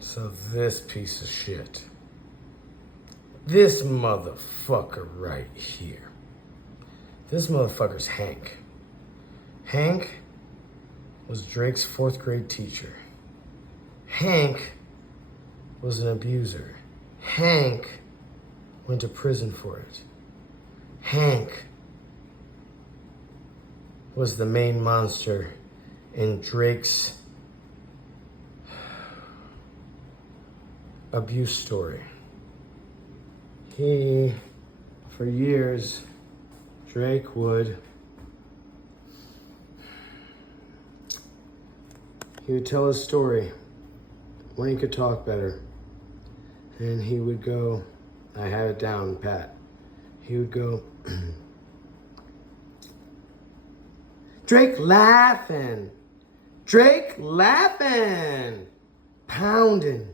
So this piece of shit, this motherfucker right here, this motherfucker's Hank. Hank was Drake's 4th grade teacher. Hank was an abuser. Hank went to prison for it. Hank was the main monster in Drake's abuse story. For years, Drake would tell his story when he could talk better. And he would go, I had it down, Pat. He would go, Drake laughing, pounding.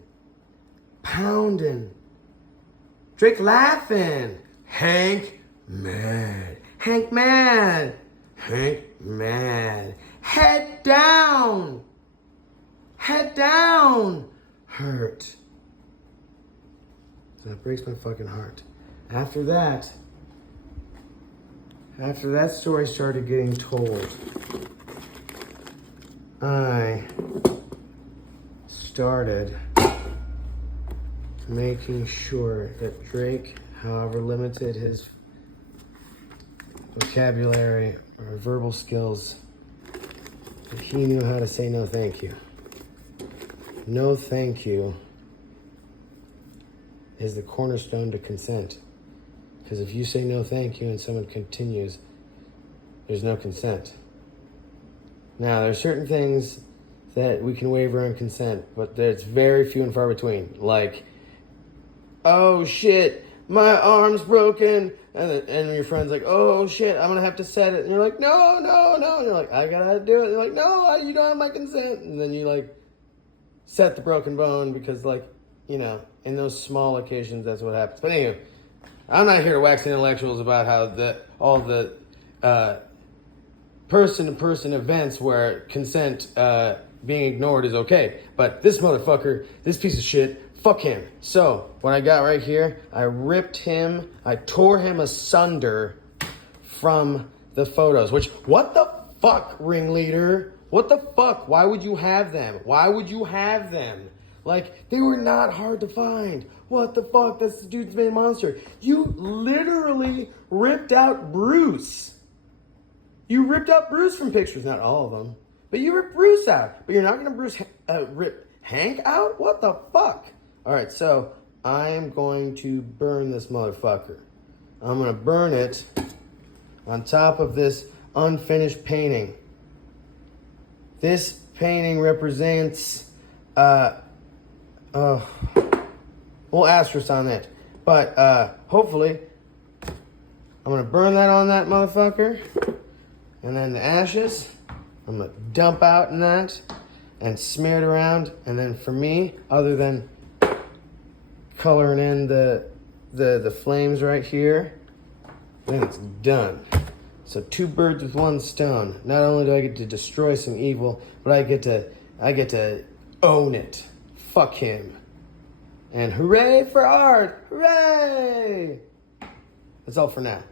Drake laughing, Hank mad, head down, hurt. That breaks my fucking heart. After that story started getting told, I started making sure that Drake, however limited his vocabulary or verbal skills, that he knew how to say no thank you. No thank you is the cornerstone to consent. Because if you say no thank you and someone continues, there's no consent. Now, there's certain things that we can waiver on consent, but it's very few and far between. Like, oh shit, my arm's broken. And your friend's like, oh shit, I'm gonna have to set it. And you're like, no. And you're like, I gotta do it. And you're like, no, you don't have my consent. And then you like set the broken bone because in those small occasions, that's what happens. But anyway, I'm not here to wax intellectuals about how all the person-to-person events where consent being ignored is okay. But this motherfucker, this piece of shit, fuck him. So, what I got right here, I tore him asunder from the photos. Which, what the fuck, ringleader? What the fuck? Why would you have them? Like, they were not hard to find. What the fuck? That's the dude's main monster. You literally ripped out Bruce. You ripped out Bruce from pictures. Not all of them. But you ripped Bruce out. But you're not going to rip Hank out? What the fuck? Alright, so I'm going to burn this motherfucker. I'm going to burn it on top of this unfinished painting. This painting represents, we'll asterisk on it. But hopefully, I'm going to burn that on that motherfucker. And then the ashes, I'm going to dump out in that and smear it around. And then for me, other than coloring in the flames right here, then it's done. So 2 birds with 1 stone. Not only do I get to destroy some evil, but I get to own it. Fuck him. And hooray for art! Hooray! That's all for now.